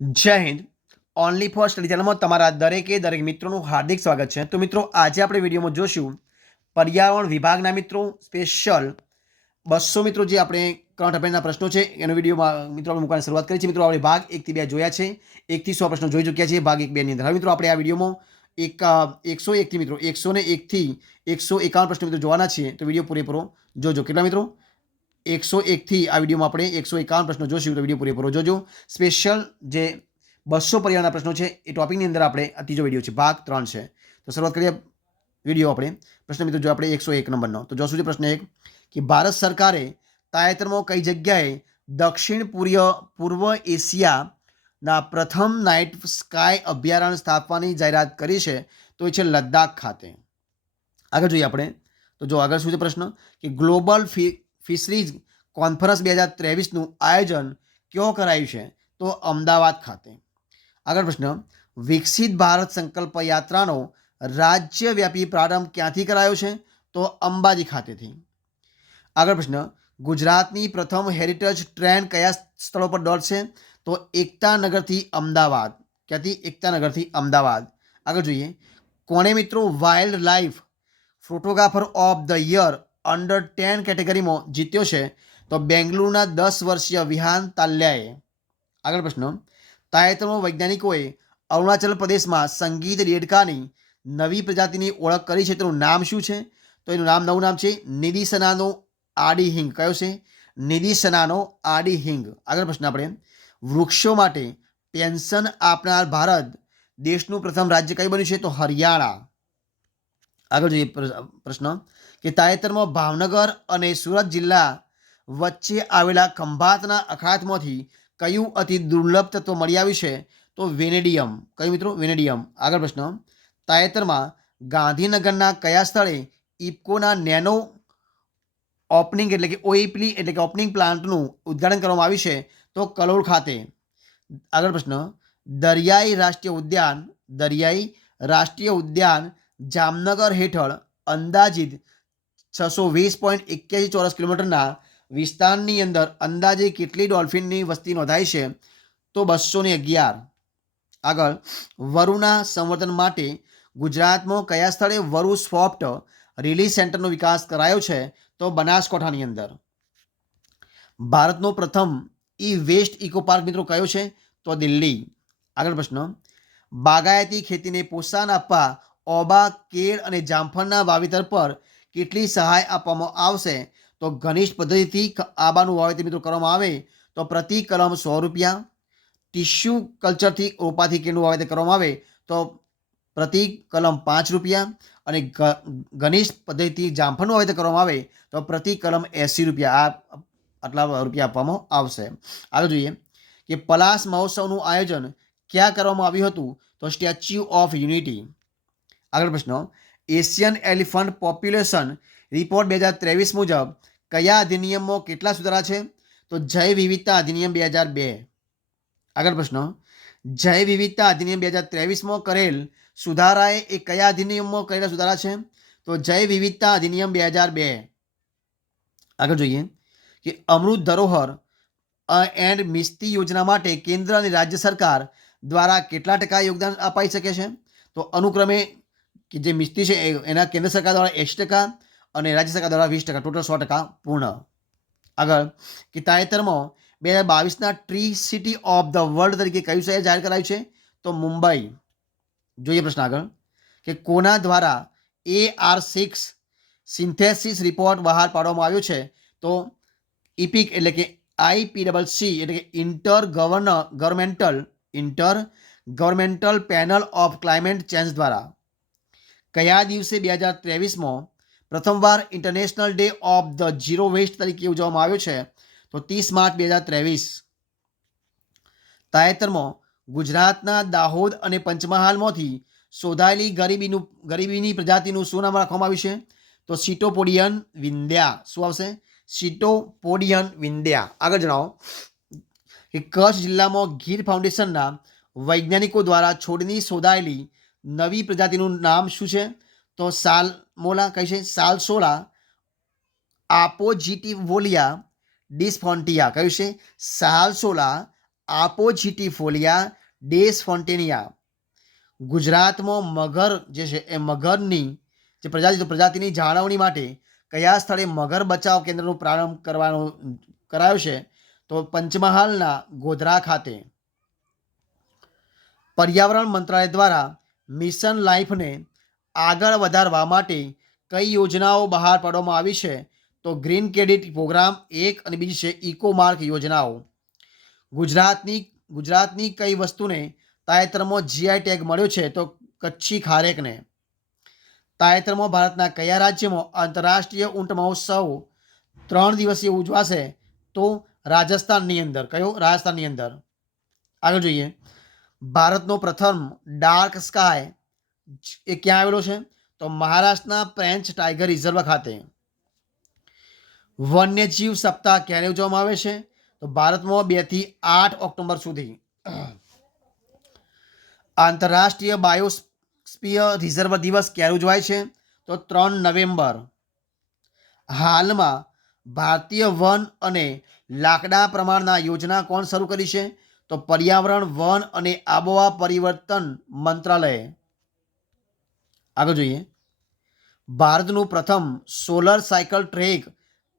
જય Hind. Only for study ચેનલમાં તમારા દરેક મિત્રોનું હાર્દિક સ્વાગત છે. તો મિત્રો, આજે આપણે વિડીયોમાં જોશું પર્યાવરણ વિભાગના મિત્રો સ્પેશિયલ 200 મિત્રો જે આપણે કરંટ અફેરના પ્રશ્નો છે એનો વિડીયોમાં મિત્રો આપણે મૂકવાની શરૂઆત કરી છે. મિત્રો, આપણે ભાગ 1 થી 2 જોયા છે. 1 થી 100 પ્રશ્નો જોઈ ચૂક્યા છીએ ભાગ 1 2 ની અંદર. હવે મિત્રો, આપણે આ વિડીયોમાં 101 થી મિત્રો 101 થી 151 પ્રશ્નો મિત્રો જોવાના છીએ. તો વિડીયો પૂરેપૂરો જોજો. કેટલા મિત્રો? 101 થી આ વિડીયોમાં આપણે 151 પ્રશ્નો જોશું. તો વિડીયો પૂરેપૂરો જોજો. સ્પેશિયલ જે 200 પર્યાવરણના પ્રશ્નો છે એ ટોપિકની અંદર આપણે આ ત્રીજો વિડીયો છે, ભાગ 3 છે. તો શરૂઆત કરીએ વિડીયો આપણે. પ્રશ્ન મિત્રો જો આપણે 101 નંબરનો તો જોશું છે પ્રશ્ન 1 કે ભારત સરકારે તાજેતરમાં કઈ જગ્યાએ દક્ષિણ પૂર્વ એશિયાના પ્રથમ નાઇટ સ્કાય અભયારણ્ય સ્થાપવાની જાહેરાત કરી છે? તો એ છે લદ્દાખ ખાતે. આગળ જોઈએ આપણે. તો જો આગળ શું છે પ્રશ્ન કે ગ્લોબલ ફિશરીઝ કોન્ફરન્સ 2023નું આયોજન ક્યાં કરાયું છે? તો અમદાવાદ ખાતે. આગળ પ્રશ્ન વિકસિત ભારત સંકલ્પ યાત્રાનો રાજ્યવ્યાપી પ્રારંભ ક્યાંથી કરાયો છે? તો અંબાજી ખાતેથી. આગળ પ્રશ્ન ગુજરાતની પ્રથમ હેરિટેજ ટ્રેન કયા સ્થળો પર દોડશે? તો એકતાનગરથી અમદાવાદ. ક્યાંથી? એકતાનગરથી અમદાવાદ. આગળ જોઈએ કોણે મિત્રો wild life photographer of the year under 10 કેટેગરીમાં જીત્યો છે? તો બેંગલુરુના 10 વર્ષીય વિહાન તાલ્યાએ. આગળ પ્રશ્ન તાજેતરમાં વૈજ્ઞાનિકોએ અરુણાચલ પ્રદેશમાં સંગીત દેડકાની નવી પ્રજાતિની ઓળખ કરી છે. તેનું નામ શું છે? તો એનું નવું નામ છે નિદિસનાનો આડીહિંગ. કયો છે? નિદિસનાનો આડીહિંગ. આગળ પ્રશ્ન આપણે વૃક્ષો માટે પેન્શન આપનાર ભારત દેશનું પ્રથમ રાજ્ય કયું બન્યું છે? તો હરિયાણા. આગળ જોઈએ પ્રશ્ન કે તાજેતરમાં ભાવનગર અને સુરત જિલ્લા વચ્ચે આવેલા ખંભાતના અખાતમાંથી કયું અતિ દુર્લભ તત્વ મળી આવ્યું છે? તો વેનેડિયમ. કયું મિત્રો? વેનેડિયમ. આગળ પ્રશ્ન તાજેતરમાં ગાંધીનગરના કયા સ્થળે ઇફકોના નેનો ઓપનિંગ એટલે કે ઓઈપલી એટલે કે ઓપનિંગ પ્લાન્ટનું ઉદ્ઘાટન કરવામાં આવ્યું છે? તો કલોલ ખાતે. આગળ પ્રશ્ન દરિયાઈ રાષ્ટ્રીય ઉદ્યાન જામનગર હેઠળ અંદાજિત 620.81 ચોરસ કિલોમીટરના વિસ્તારની અંદર અંદાજે કેટલી ડોલ્ફિનની વસ્તી નોંધાઈ છે? તો 211. આગળ વરુના સંવર્ધન માટે ગુજરાતમાં કયા સ્થળે વરુ સોફ્ટ રિલીઝ સેન્ટરનો વિકાસ કરાયો છે? તો બનાસકાંઠાની અંદર. ભારતનો પ્રથમ વેસ્ટ ઇકો પાર્ક મિત્રો કયો છે? તો દિલ્હી. આગળ પ્રશ્ન બાગાયતી ખેતીને પ્રોત્સાહન આપવા ઓબા, કેળ અને જામફળના વાવેતર પર કેટલી સહાય આપવામાં આવશે? તો ઘનિષ્ઠ પદ્ધતિથી આંબાનું વાવેતર મિત્રો કરવામાં આવે તો પ્રતિ કલમ 100 રૂપિયા. ટિશ્યુ કલ્ચરથી રોપાથી કેળનું વાવેતર કરવામાં આવે તો પ્રતિ કલમ 5 રૂપિયા. અને ઘનિષ્ઠ પદ્ધતિથી જામફળનું વાવેતર કરવામાં આવે તો પ્રતિ કલમ 80 રૂપિયા. આટલા રૂપિયા આપવામાં આવશે. આગળ જોઈએ કે પલાસ મહોત્સવનું આયોજન ક્યાં કરવામાં આવ્યું હતું? તો સ્ટેચ્યુ ઓફ યુનિટી. આગળ પ્રશ્ન એશિયન એલિફન્ટ પોપ્યુલેશન રિપોર્ટ 2023 મુજબ કયા અધિનિયમમાં કેટલા સુધારા છે? તો જૈવ વિવિધતા અધિનિયમ 2002. આગળ પ્રશ્ન જૈવ વિવિધતા અધિનિયમ 2023માં કરેલ સુધારાએ એ કયા અધિનિયમમાં કરેલા સુધારા છે? તો જૈવ વિવિધતા અધિનિયમ 2002. આગળ જોઈએ કે અમૃત ધરોહર એન્ડ મિસ્ટી યોજના માટે કેન્દ્ર અને રાજ્ય સરકાર દ્વારા કેટલા ટકા યોગદાન અપાઈ શકે છે? તો અનુક્રમે કે જે મિસ્ટી છે એના કેન્દ્ર સરકાર દ્વારા 80% અને રાજ્ય સરકાર દ્વારા 20%, ટોટલ 100% પૂર્ણ. આગળ કે તાજેતરમાં 2022ના tree city of the world તરીકે કયું શહેર જાહેર કરાયું છે? તો મુંબઈ. જોઈએ પ્રશ્ન આગળ કે કોના દ્વારા AR6 સિન્થેસિસ રિપોર્ટ બહાર પાડવામાં આવ્યો છે? તો ઇપિક એટલે કે IPCC એટલે કે intergovernmental panel of climate change દ્વારા. કયા દિવસે 2023માં પ્રથમવાર international day of the zero waste તરીકે ઉજવવામાં આવ્યો છે? તો 30 માર્ચ 2023. તાજેતરમાં ગુજરાતના દાહોદ અને પંચમહાલમાંથી શોધાયેલી ગરીબીની પ્રજાતિનું શું નામ રાખવામાં આવ્યું છે? તો સિટોપોડિયન વિંધ્યા. શું આવશે? સિટોપોડિયન વિંધ્યા. આગળ જણાવો કે કચ્છ જિલ્લામાં ગીર ફાઉન્ડેશનના વૈજ્ઞાનિકો દ્વારા છોડની શોધાયેલી નવી પ્રજાતિનું નામ શું છે? તો સાલમોલા. કઈ છે? સાલસોલા આપોજીટિવોલિયા ડિસ્ફોન્ટિયા. કયું છે? સાલસોલા આપોજીટીફોલિયા ડેસફોન્ટેનિયા. ગુજરાતમાં મગર જે છે એ મગરની જે પ્રજાતિની જાળવણી માટે કયા સ્થળે મગર બચાવ કેન્દ્રનો પ્રારંભ કરાયો છે? તો પંચમહાલના ગોધરા ખાતે. પર્યાવરણ મંત્રાલય દ્વારા મિશન લાઈફને આગળ વધારવા માટે કઈ યોજનાઓ બહાર પાડવામાં આવી છે? તો ગ્રીન ક્રેડિટ પ્રોગ્રામ એક અને બીજી છે ઇકો માર્ક યોજનાઓ. ગુજરાતની કઈ વસ્તુને તાજેતરમાં જીઆઈ ટેગ મળ્યો છે? તો કચ્છી ખારેકને. તાજેતરમાં ભારતના કયા રાજ્યમાં આંતરરાષ્ટ્રીય ઊંટ મહોત્સવ 3 દિવસીય ઉજવાશે? તો રાજસ્થાનની અંદર. કયો? રાજસ્થાનની અંદર. આગળ જોઈએ. ભારતનો પ્રથમ ડાર્ક સ્કાય એ ક્યાં આવેલો છે? તો મહારાષ્ટ્રના ફ્રેન્ચ ટાઈગર રિઝર્વ ખાતે. વન્યજીવ સપ્તાહ ક્યારે ઉજવવામાં આવે છે? તો ભારતમાં 2 થી 8 ઓક્ટોબર સુધી. આંતરરાષ્ટ્રીય બાયોસ્ફિયર રિઝર્વ દિવસ ક્યારે ઉજવાય છે? તો 3 નવેમ્બર. હાલમાં ભારતીય વન અને લાકડા પ્રમાણના યોજના કોણ શરૂ કરી છે? તો પર્યાવરણ, વન અને આબોહવા પરિવર્તન મંત્રાલય. આગળ જોઈએ. ભારતનું પ્રથમ સોલર સાયકલ ટ્રેક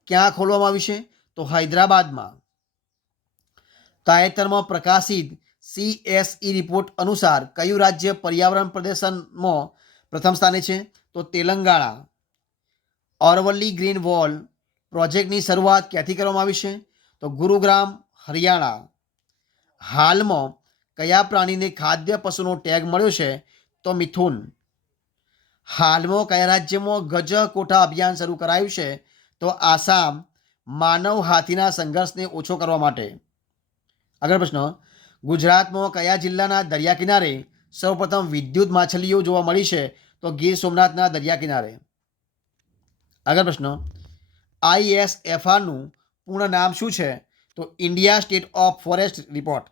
ક્યાં ખોલવામાં આવ્યું છે? તો હૈદરાબાદમાં. તાજેતરમાં પ્રકાશિત CSE રિપોર્ટ અનુસાર કયું રાજ્ય પર્યાવરણ પ્રદર્શનમાં પ્રથમ સ્થાને છે? તો તેલંગાણા. અરવલ્લી ગ્રીન વોલ પ્રોજેક્ટની શરૂઆત ક્યાંથી કરવામાં આવી છે? તો ગુરુગ્રામ, હરિયાણા. હાલમાં કયા પ્રાણીને ખાદ્ય પશુનો ટેગ મળ્યો છે? તો મિથુન. હાલમાં કયા રાજ્યમાં ગજ કોઠા અભિયાન શરૂ કરાયું છે? તો આસામ. માનવ હાથીના સંઘર્ષને ઓછો કરવા માટે. આગળ પ્રશ્ન. ગુજરાતમાં કયા જિલ્લાના દરિયા કિનારે સૌપ્રથમ વિદ્યુત માછલીઓ જોવા મળી છે? તો ગીર સોમનાથના દરિયા કિનારે. આગળ પ્રશ્ન. ISFRનું પૂર્ણ નામ શું છે? તો India state of forest report.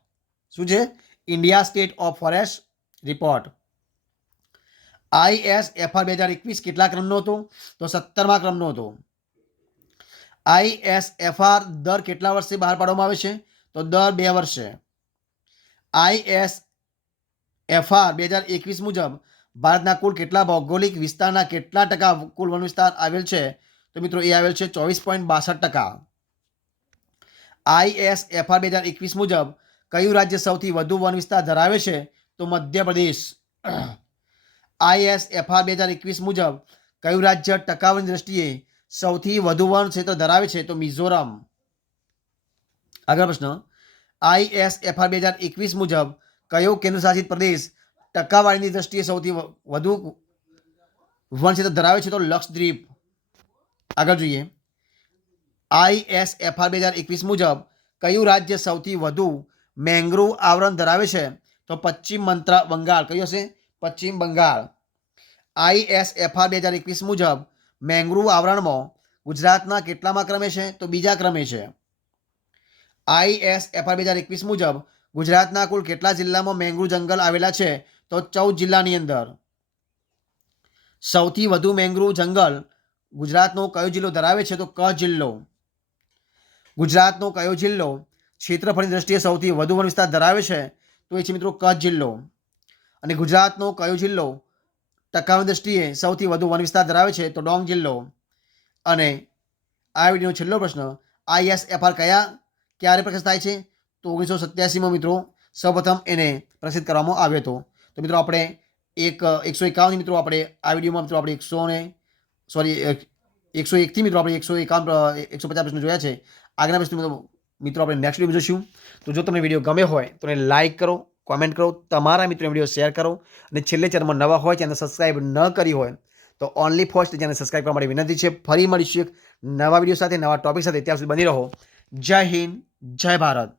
શું છે? India state of forest report. ISFR 2021 કેટલા ક્રમનો હતો? તો 17મા ક્રમનો હતો. ISFR દર કેટલા વર્ષે બહાર પાડવામાં આવે છે? તો દર 2 વર્ષે. ISFR 2021 મુજબ ભારતના કુલ કેટલા ભૌગોલિક વિસ્તારના કેટલા ટકા કુલ વન વિસ્તાર આવેલ છે? તો મિત્રો એ આવેલ છે 24.62%. ISFR 2021 મુજબ કયું રાજ્ય સૌથી વધુ વન વિસ્તાર ધરાવે છે? તો મધ્યપ્રદેશ. ISFR 2021 મુજબ કયું રાજ્ય ટકાવારીની દ્રષ્ટિએ સૌથી વધુ વન ક્ષેત્ર ધરાવે છે? તો મિઝોરમ. આગળ પ્રશ્ન. ISFR 2021 મુજબ કયો કેન્દ્રશાસિત પ્રદેશ ટકાવારીની દ્રષ્ટિએ સૌથી વધુ વન ક્ષેત્ર ધરાવે છે? તો લક્ષદ્વીપ. આગળ જોઈએ. ISFR 2021 મુજબ કયું રાજ્ય સૌથી વધુ મેંગ્રોવ આવરણ ધરાવે છે? તો પશ્ચિમ બંગાળ. કયું હશે? પશ્ચિમ બંગાળ. ISFR 2021 મુજબ મેંગ્રોવ આવરણમાં ગુજરાતના કેટલામા ક્રમે છે? તો બીજા ક્રમે છે. ISFR 2021 મુજબ ગુજરાતના કુલ કેટલા જિલ્લામાં મેંગ્રોવ જંગલ આવેલા છે? તો 14 જિલ્લાની અંદર. સૌથી વધુ મેંગ્રોવ જંગલ ગુજરાતનો કયો જિલ્લો ધરાવે છે? તો કચ્છ જિલ્લો. ગુજરાતનો કયો જિલ્લો ક્ષેત્રફળની દ્રષ્ટિએ સૌથી વધુ વન વિસ્તાર ધરાવે છે? તો એ છે મિત્રો કચ્છ જિલ્લો. અને ગુજરાતનો કયો જિલ્લો ટકાની દ્રષ્ટિએ સૌથી વધુ વન વિસ્તાર ધરાવે છે? તો ડાંગ જિલ્લો. અને આ વિડીયોનો છેલ્લો પ્રશ્ન. ISFR ક્યારે પ્રકાશિત થાય છે? તો 1987માં મિત્રો સૌપ્રથમ એને પ્રકાશિત કરવામાં આવ્યો હતો. તો મિત્રો આપણે 151 મિત્રો આપણે આ વિડીયોમાં મિત્રો આપણે 101થી મિત્રો આપણે 150 પ્રશ્નો જોયા છે. આગળના પ્રશ્નો મિત્રો આપણે નેક્સ્ટ વિડીયો જોઈશું. તો જો તમને વિડીયો ગમે હોય તો એને લાઇક કરો, કોમેન્ટ કરો, તમારા મિત્રોને વિડીયો શેર કરો અને છેલ્લે ચેનલમાં નવા હોય ચેનલ સબસ્ક્રાઇબ ન કરી હોય તો ઓનલી ફર્સ્ટ ચેનલ સબસ્ક્રાઇબ કરવા માટે વિનંતી છે. ફરી મળીશું એક નવા વિડીયો સાથે, નવા ટોપિક સાથે. ત્યાં સુધી બની રહો. જય હિન્દ, જય ભારત.